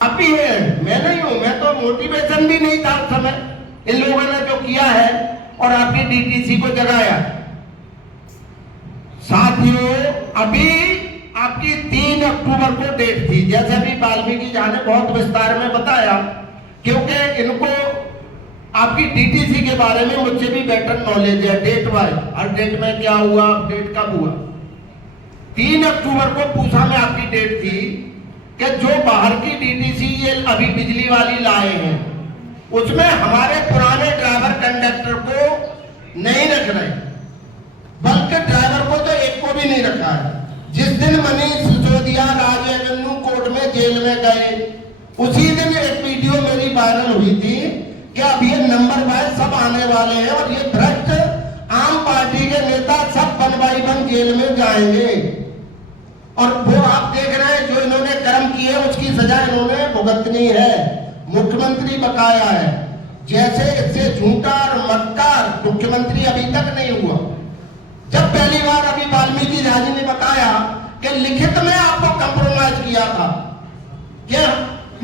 आप ही है, मैं नहीं हूं। मैं तो मोटिवेशन भी नहीं था उस समय। इन लोगों ने जो किया है और आपकी डीटीसी को जगाया। साथियों, अभी आपकी 3 अक्टूबर को डेट थी, जैसे अभी वाल्मीकि जी ने बहुत विस्तार में बताया, क्योंकि इनको आपकी डीटीसी के बारे में मुझसे भी बेटर नॉलेज है, डेट वाइज, हर डेट में क्या हुआ, डेट कब हुआ। 3 अक्टूबर को पूसा में आपकी डेट थी कि जो बाहर की डीटीसी ये अभी बिजली वाली लाए हैं, उसमें हमारे पुराने ड्राइवर कंडक्टर को नहीं रख रहे, बल्कि ड्राइवर को तो एक को भी नहीं रखा है। जिस दिन मनीष सिसोदिया राज एवेन्यू कोर्ट में जेल में गए, उसी दिन एक वीडियो मेरी वायरल हुई थी कि अब ये नंबर वाइज सब आने वाले हैं और ये भ्रष्ट आम पार्टी के नेता सब वन बाई वन जेल में जाएंगे। और वो आप देख रहे हैं, जो इन्होंने कर्म किए उसकी सजा इन्होंने भुगतनी है। मुख्यमंत्री बकाया है। जैसे इससे झूठा और मक्कार मुख्यमंत्री अभी तक नहीं हुआ। जब पहली बार अभी वाल्मीकि जी ने बताया कि लिखित में आपको कंप्रोमाइज किया था कि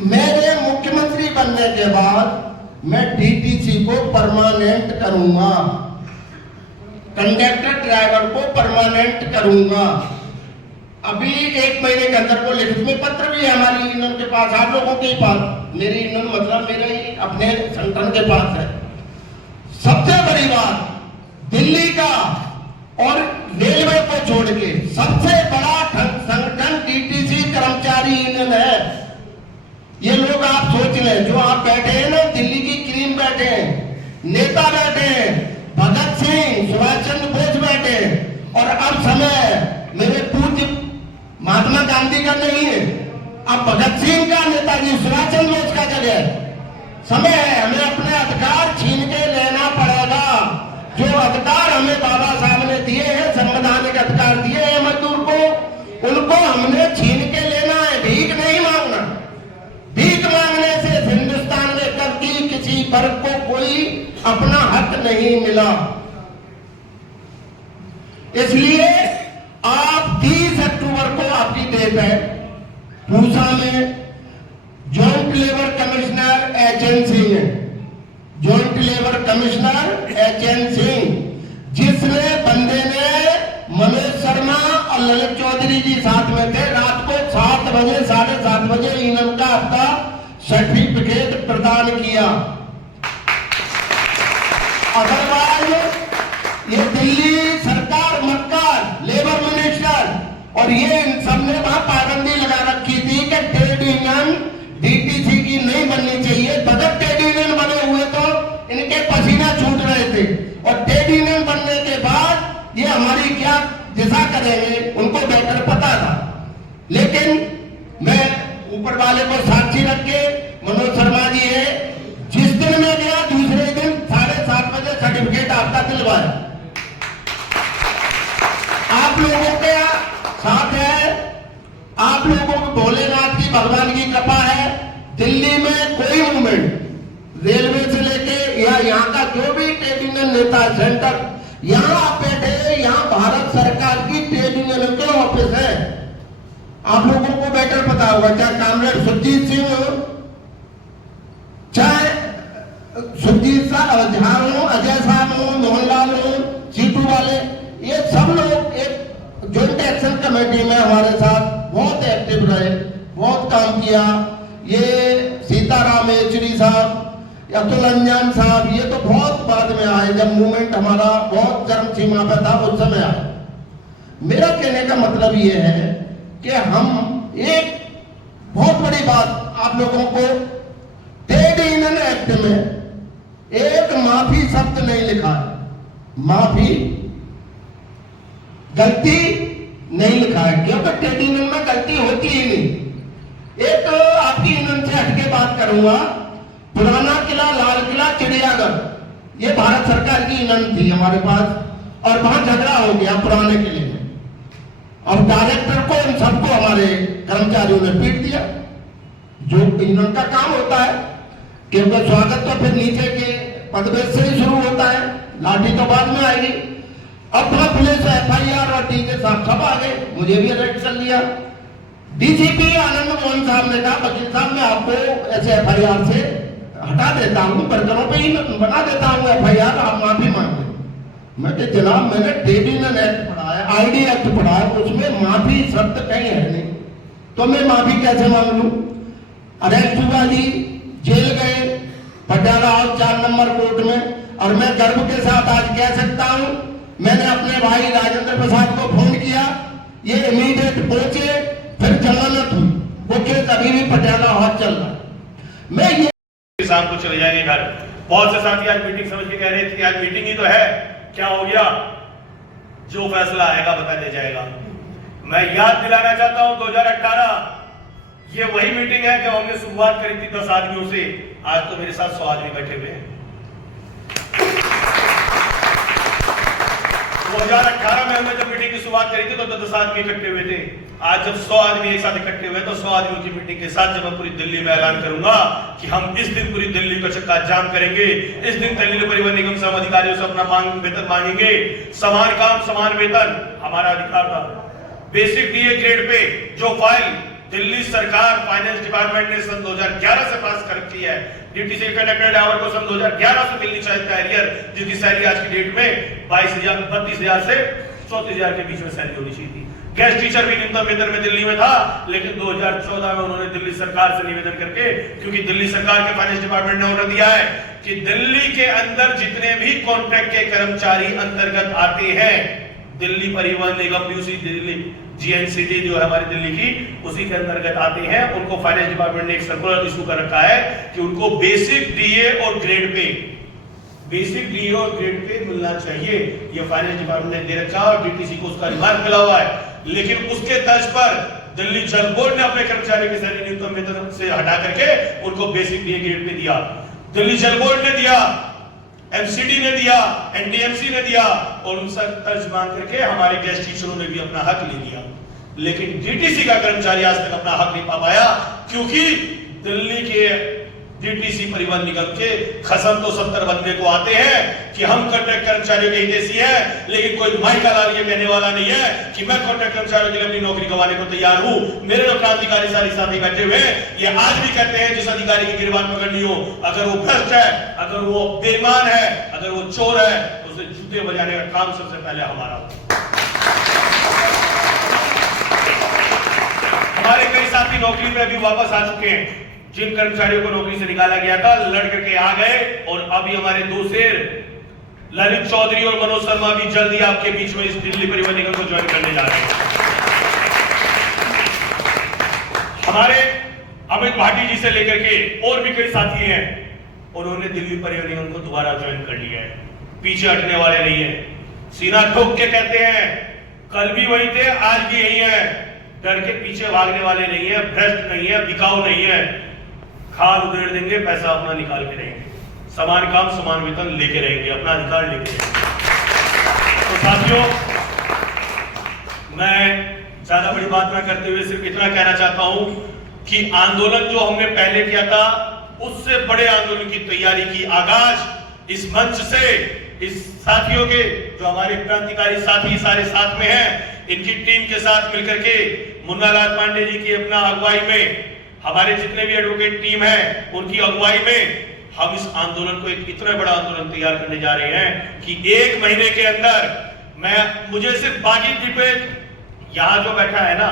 मेरे मुख्यमंत्री बनने के बाद मैं डीटीसी को परमानेंट करूंगा, कंडक्टर ड्राइवर को परमानेंट करूंगा। अभी 1 महीने के अंदर वो लिखित में पत्र भी है हमारी यूनियन के पास, आप लोगों के पास, मेरी यूनियन मतलब मेरे ही अपने संगठन के पास है। सबसे बड़ी बात, दिल्ली का और रेलवे को छोड़ के सबसे बड़ा संगठन डीटीसी कर्मचारी यूनियन है। ये लोग आप सोच लें, जो आप बैठे हैं ना, दिल्ली की क्रीम बैठे हैं, नेता बैठे हैं, भगत सिंह, सुभाष चंद्र बोस बैठे हैं, और अब समय मेरे पूज्य महात्मा गांधी का नहीं है, अब भगत सिंह का, नेताजी सुभाष चंद्र बोस का जगह समय है। हमें अपने अधिकार छीन के लेना पड़ेगा। जो अधिकार हमें बाबा साहब ने दिए हैं, संवैधानिक अधिकार दिए हैं मजदूर को, उनको हमने छीन के लेना है, भीख नहीं मांगना। भीख मांगने से हिंदुस्तान में कभी किसी वर्ग को कोई अपना हक नहीं मिला। इसलिए आप 30 अक्टूबर को आपकी डेट है, पूसा में joint labour commissioner HN Singh है, joint labour commissioner HN Singh, जिसने बंदे ने मनोज शर्मा और ललित चौधरी जी साथ में थे, रात को 7 बजे 7:30 बजे यूनियन का आपका सर्टिफिकेट प्रदान किया। अदरवाइज ये दिल्ली सरकार, मक्कार, लेबर मिनिस्टर और ये इन सबने वहां पाबंदी लगा रखी थी कि ट्रेड यूनियन डीटीसी की नहीं बननी चाहिए। बगैर ट्रेड यूनियन बने हुए तो इनके पसीना छूट रहे थे, और ट्रेड यूनियन बनने के बाद ये हमारी क्या दिशा करेंगे उनको बेहतर पता था। लेकिन मैं ऊपर वाले को साक्षी रख के, मनोज शर्मा जी है, जिस दिन मैं गया दूसरे दिन 7:30 बजे सर्टिफिकेट आपका दिलवाया। आप लोगों के साथ है, आप लोगों को भोलेनाथ की, भगवान की कृपा है। दिल्ली में कोई मूवमेंट, रेलवे से लेके या यहाँ का जो भी ट्रेड यूनियन नेता सेंटर, यहाँ आप बैठे, यहाँ भारत सरकार की ट्रेड यूनियन के ऑफिस है। आप लोगों को बेटर पता होगा, चाहे कामरेड सुरजीत सिंह हो, चाहे सुरजीत साहब झा हो, अजय साहब हो, मोहनलाल हो, सीटू वाले, ये सब लोग एक जॉइंट एक्शन कमेटी में हमारे साथ बहुत एक्टिव रहे, बहुत काम किया। ये सीताराम येचुरी साहब, अतुल अंजान साहब, ये तो बहुत बाद में आए, जब मूवमेंट हमारा बहुत चरम सीमा पे था उस समय आए। मेरा कहने का मतलब ये है कि हम एक बहुत बड़ी बात आप लोगों को, ट्रेड यूनियन एक्ट में एक माफी शब्द नहीं लिखा है। माफी, गलती नहीं लिखा है, क्योंकि ट्रेड यूनियन में गलती होती ही नहीं। एक आपकी यूनियन से हटके बात करूंगा, पुराना किला, लाल किला, चिड़ियाघर, ये भारत सरकार की यूनियन थी हमारे पास, और वहां झगड़ा हो गया पुराने किले में, और डायरेक्टर को, इन सबको हमारे कर्मचारियों ने पीट दिया। जो यूनियन का काम होता है, क्योंकि स्वागत तो फिर नीचे के पदवेश से ही शुरू होता है, लाठी तो बाद में आएगी। अब पुलिस, FIR और डीजे साहब सब आ गए, मुझे भी अरेस्ट कर लिया। डीजीपी आनंद मोहन साहब ने कहा वकील साहब मैं आपको ऐसे एफआईआर से हटा देता हूँ, बर्तनों पे ही बना देता हूँ एफआईआर, आप माफी मांग लें। मैं कि जनाब मैंने क्रिमिनल एक्ट पढ़ा है, आईडी एक्ट पढ़ा है, उसमें माफी शब्द कहीं है नहीं, तो मैं माफी कैसे मांग लूं? अरेस्ट हुआ जी, जेल गए पटियाला हाउस 4 नंबर कोर्ट में, और मैं गर्व के साथ आज कह सकता हूं मैंने अपने भाई राजेंद्र प्रसाद को फोन किया, ये इमीडिएट पहुंचे, फिर जमानत हुई, वो केस अभी भी पटियाला हाउस चल रहा है। मैं ये शाम को चले जाएंगे घर। बहुत से साथी आज मीटिंग समझ के कह रहे थे कि आज मीटिंग ही तो है, क्या हो गया? जो फैसला आएगा बता दिया जाएगा। मैं याद दिलाना चाहता हूं 2018 ये वही मीटिंग है जब हमने शुरुआत करी थी 10 आदमियों से, आज तो मेरे साथ 100 आदमी बैठे हुए हैं। 2018 में हमने जब मीटिंग की शुरुआत करी थी तो 10 आदमी इकट्ठे हुए थे। आज जब 100 आदमी एक साथ इकट्ठे हुए तो 100 आदमियों की मीटिंग के साथ जब मैं पूरी दिल्ली में ऐलान करूंगा कि हम इस दिन पूरी दिल्ली का चक्का जाम करेंगे, इस दिन दिल्ली परिवहन निगम से हम अधिकारियों से अपना वेतन मांगेंगे। समान काम समान वेतन हमारा अधिकार था। बेसिक डीए ग्रेड पे जो फाइल दिल्ली सरकार फाइनेंस डिपार्टमेंट ने सन 2011 से पास कर रखी है, डीटीसी कंडक्टर ड्राइवर को सन 2011 से मिलनी चाहिए एरियर, जिसकी सैलरी आज की डेट में 32,000 से 34,000 के बीच में सैलरी होनी चाहिए थी। गेस्ट टीचर भी न्यूनतम वेतन में दिल्ली में था, लेकिन 2014 में उन्होंने दिल्ली सरकार से निवेदन करके, क्योंकि दिल्ली सरकार के फाइनेंस डिपार्टमेंट ने ऑर्डर दिया है कि दिल्ली के अंदर जितने भी कॉन्ट्रैक्ट के कर्मचारी अंतर्गत आते हैं, दिल्ली परिवहन निगम भी उसी दिल्ली जीएनसीटी जो है हमारी दिल्ली की, उसी के अंतर्गत आते हैं। उनको फाइनेंस डिपार्टमेंट ने एक सर्कुलर इशू कर रखा है कि उनको बेसिक डीए और ग्रेड पे मिलना चाहिए। ये फाइनेंस डिपार्टमेंट ने दे रखा है और डीटीसी को उसका रिमार्क मिला हुआ है। लेकिन उसके तर्ज पर दिल्ली जल बोर्ड ने अपने कर्मचारियों की सैलरी न्यूनतम वेतन से हटा करके उनको बेसिक डीए ग्रेड पे दिया। दिल्ली जल बोर्ड ने दिया, एमसीडी ने दिया, एनडीएमसी ने दिया, और उनसे तर्ज मांग करके हमारे गेस्ट टीचरों ने भी अपना हक ले लिया। लेकिन डीटीसी का कर्मचारी आज तक अपना हक नहीं पा पाया, क्योंकि दिल्ली के डीटीसी परिवहन निगम के खसम तो 70 बंदे को आते हैं कि हम कॉन्ट्रैक्ट कर्मचारियों के हितैषी हैं, लेकिन कोई माइका लाल ये कहने वाला नहीं है कि मैं कॉन्ट्रैक्ट कर्मचारियों के लिए अपनी नौकरी गंवाने को तैयार हूं। मेरे जो क्रांतिकारी सारी साथी बैठे हुए ये आज भी कहते हैं जिस अधिकारी की गिरफ्तार पकड़नी हो, अगर वो भ्रष्ट है, अगर वो बेईमान है, अगर वो चोर है, तो उसे जूते बजाने का काम सबसे पहले हमारा। हमारे कई साथी नौकरी में अभी वापस आ चुके हैं। जिन कर्मचारियों को नौकरी से निकाला गया था लड़ करके आ गए, और अभी हमारे दो शेर ललित चौधरी और मनोज शर्मा भी जल्दी आपके बीच में इस दिल्ली परिवहन निगम को ज्वाइन करने जा रहे हैं। हमारे अमित भाटी जी से लेकर के और भी कई साथी हैं, उन्होंने दिल्ली परिवहन निगम को दोबारा ज्वाइन कर लिया है। पीछे हटने वाले नहीं है, सीना ठोक के कहते हैं कल भी वही थे, आज भी यही है, डर के पीछे भागने वाले नहीं है, भ्रष्ट नहीं है, बिकाऊ नहीं है। खाल उधेड़ देंगे, पैसा अपना निकाल के रहेंगे, समान काम समान वेतन लेके रहेंगे, अपना अधिकार लेके रहेंगे। तो साथियों, मैं ज्यादा बड़ी बात ना करते हुए सिर्फ इतना कहना चाहता हूं कि आंदोलन जो हमने पहले किया था, उससे बड़े आंदोलन की तैयारी की आगाज इस मंच से, इस साथियों के जो हमारे क्रांतिकारी साथी सारे साथ में हैं, इनकी टीम के साथ मिलकर के मुन्ना लाल पांडे जी की अपना अगुवाई में, हमारे जितने भी एडवोकेट टीम है उनकी अगुवाई में हम इस आंदोलन को एक इतना बड़ा आंदोलन तैयार करने जा रहे हैं कि 1 महीने के अंदर मुझे सिर्फ बागी डिबेट यहां जो बैठा है ना,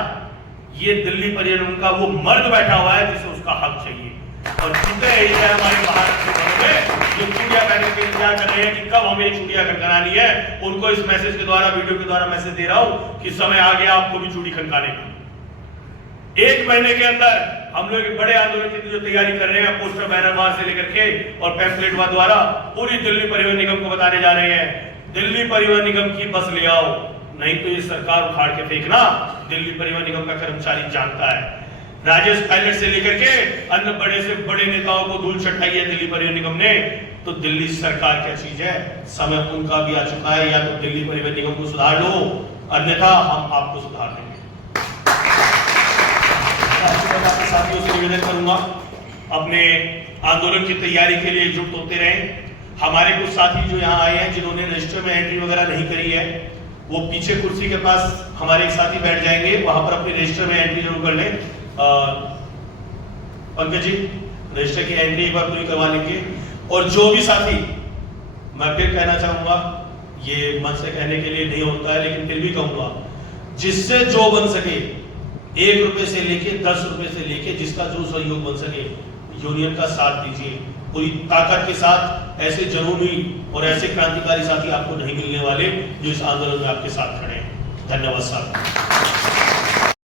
ये दिल्ली परिवहन का वो मर्द बैठा हुआ है जिसे उसका हक चाहिए, और जितने हमारे बाहर जो चूड़िया पहनने के इंतजार कर रहे हैं कि कब हमें चूड़िया खनकानी है, उनको इस मैसेज के द्वारा, वीडियो के द्वारा मैसेज दे रहा हूं कि समय आ गया आपको भी चूड़ी खनकाने का। 1 महीने के अंदर हम लोग बड़े आंदोलन की जो तैयारी कर रहे हैं, पोस्टर बैनर वहां से लेकर के और पैम्फलेट द्वारा पूरी दिल्ली परिवहन निगम को बताने जा रहे हैं, दिल्ली परिवहन निगम की बस ले आओ, नहीं तो ये सरकार उखाड़ के फेंकना। दिल्ली परिवहन निगम का कर्मचारी जानता है, राजेश पायलट से लेकर के अन्य बड़े से बड़े नेताओं को धूल चटाई है दिल्ली परिवहन निगम ने। तो दिल्ली सरकार क्या चीज है, समय उनका भी आ चुका है, या तो दिल्ली परिवहन निगम को सुधार लो, अन्यथा हम आपको सुधार देंगे। साथियों से निवेदन करूंगा, अपने आंदोलन की तैयारी के लिए एकजुट होते रहें। हमारे कुछ साथी जो यहाँ आए हैं जिन्होंने रजिस्टर में एंट्री वगैरह नहीं करी है, वो पीछे कुर्सी के पास हमारे एक साथी बैठ जाएंगे, वहां पर अपने रजिस्टर में एंट्री जरूर कर लें। पंकज जी रजिस्टर की एंट्री एक बार पूरी करवा लेंगे। और जो भी साथी, मैं फिर कहना चाहूंगा, ये मन से कहने के लिए नहीं होता है लेकिन फिर भी कहूंगा, जिससे जो बन सके, 1 रुपए से लेके 10 रुपए से लेके जिसका जो सहयोग बन सके, यूनियन का साथ दीजिए पूरी ताकत के साथ। ऐसे जुनूनी और ऐसे क्रांतिकारी साथी आपको नहीं मिलने वाले जो इस आंदोलन में आपके साथ खड़े हैं। धन्यवाद साहब।